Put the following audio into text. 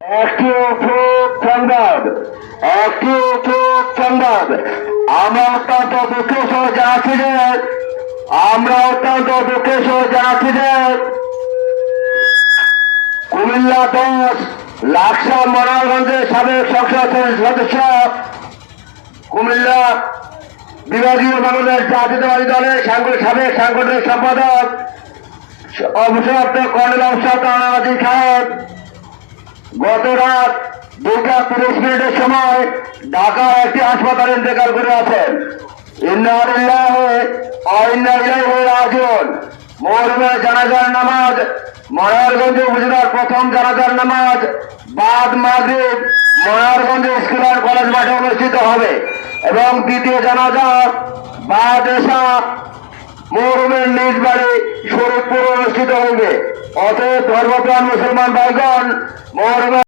একটি উচিত সংবাদ একটি উচিত সংবাদ আমরা অত্যন্ত দুঃখের সহ জানাচ্ছি যে কুমিল্লা 10 লাকসা মনোহরগঞ্জের সাবেক সংসদ সদস্য, কুমিল্লা বিভাগীয় বাংলাদেশ জাতীয়তাবাদী দলের সাবেক সাংগঠনিক সম্পাদক অবসরপ্রাপ্ত কর্নেল অফিসার তানাবাদী সাহেব গত রাত 2:30 সময় ঢাকার একটি হাসপাতালে ইন্তেকাল করে আছেন। ইন্না লিল্লাহি ওয়া ইন্না ইলাইহি রাজিউন। মরহুমের জানাজার নামাজ মনোহরগঞ্জ উপজেলার প্রথম জানাজার নামাজ বাদ মাগরিব মনোহরগঞ্জ স্কুল অ্যান্ড কলেজ মাঠে অনুষ্ঠিত হবে এবং দ্বিতীয় জানাজা বাদ এশা মরহুমের নিজ বাড়ি শরীফপুরে অনুষ্ঠিত হইবে। অতএব ধর্মপ্রাণ মুসলমান ভাইগণ, মরহুমের